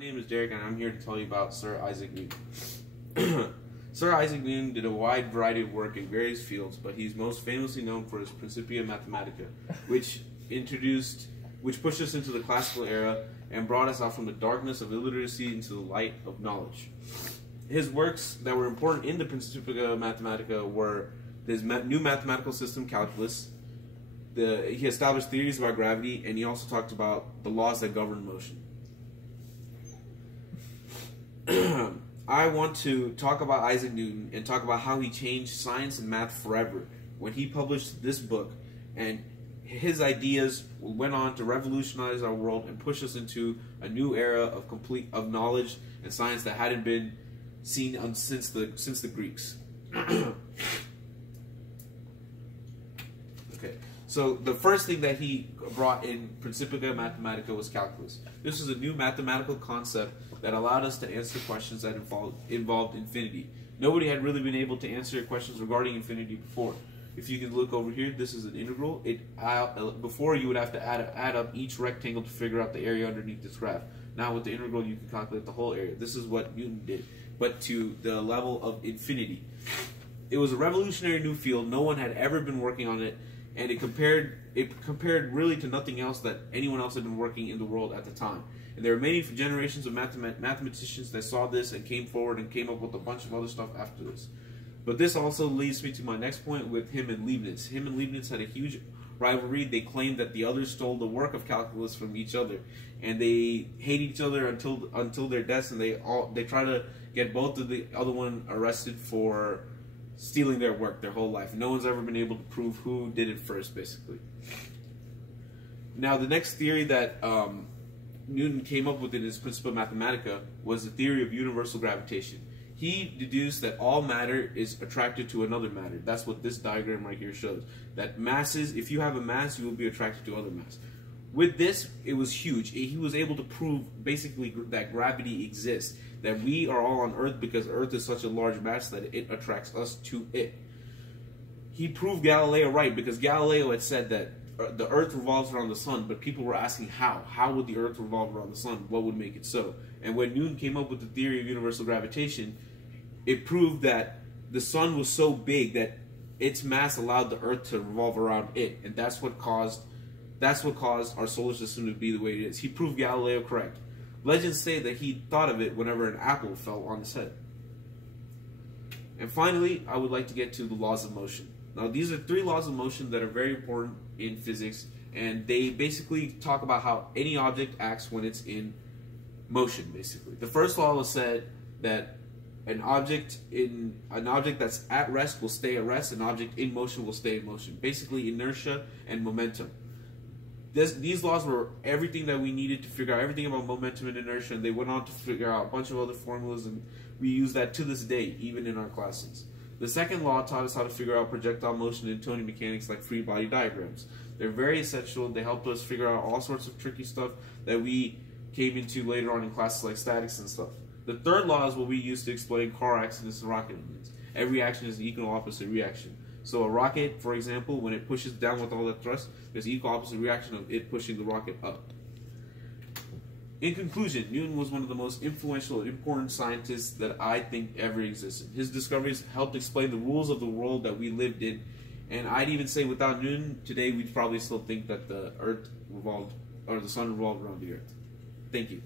My name is Derek, and I'm here to tell you about Sir Isaac Newton. Sir Isaac Newton did a wide variety of work in various fields, but he's most famously known for his Principia Mathematica, which pushed us into the classical era and brought us out from the darkness of illiteracy into the light of knowledge. His works that were important in the Principia Mathematica were his new mathematical system, calculus. He established theories about gravity, and he also talked about the laws that govern motion. I want to talk about Isaac Newton and talk about how he changed science and math forever when he published this book, and his ideas went on to revolutionize our world and push us into a new era of knowledge and science that hadn't been seen since the Greeks. Okay, so the first thing that he brought in Principia Mathematica was calculus. This is a new mathematical concept that allowed us to answer questions that involved infinity. Nobody had really been able to answer questions regarding infinity before. If you can look over here, this is an integral. Before you would have to add up each rectangle to figure out the area underneath this graph. Now with the integral, you can calculate the whole area. This is what Newton did, but to the level of infinity. It was a revolutionary new field. No one had ever been working on it, and it compared really to nothing else that anyone else had been working in the world at the time. And there were many generations of mathematicians that saw this and came forward and came up with a bunch of other stuff after this. But this also leads me to my next point with him and Leibniz. Him and Leibniz had a huge rivalry. They claimed that the others stole the work of calculus from each other, and they hate each other until their deaths. And they try to get both of the other one arrested for stealing their work their whole life. No one's ever been able to prove who did it first, basically. Now, the next theory that Newton came up with in his Principia Mathematica was the theory of universal gravitation. He deduced that all matter is attracted to another matter. That's what this diagram right here shows. That masses, if you have a mass, you will be attracted to other mass. With this, it was huge. He was able to prove basically that gravity exists, that we are all on Earth because Earth is such a large mass that it attracts us to it. He proved Galileo right because Galileo had said that the Earth revolves around the sun, but people were asking how. How would the Earth revolve around the sun? What would make it so? And when Newton came up with the theory of universal gravitation, it proved that the sun was so big that its mass allowed the Earth to revolve around it, and that's what caused our solar system to be the way it is. He proved Galileo correct. Legends say that he thought of it whenever an apple fell on his head. And finally, I would like to get to the laws of motion. Now, these are 3 laws of motion that are very important in physics, and they basically talk about how any object acts when it's in motion, basically. The first law was said that an object that's at rest will stay at rest, an object in motion will stay in motion. Basically, inertia and momentum. These laws were everything that we needed to figure out everything about momentum and inertia, and they went on to figure out a bunch of other formulas, and we use that to this day, even in our classes. The second law taught us how to figure out projectile motion in Newtonian mechanics like free body diagrams. They're very essential. They helped us figure out all sorts of tricky stuff that we came into later on in classes like statics and stuff. The third law is what we use to explain car accidents and rocket engines. Every action is an equal opposite reaction. So a rocket, for example, when it pushes down with all that thrust, there's equal opposite reaction of it pushing the rocket up. In conclusion, Newton was one of the most influential and important scientists that I think ever existed. His discoveries helped explain the rules of the world that we lived in, and I'd even say without Newton, today we'd probably still think that the Earth revolved, or the sun revolved around the Earth. Thank you.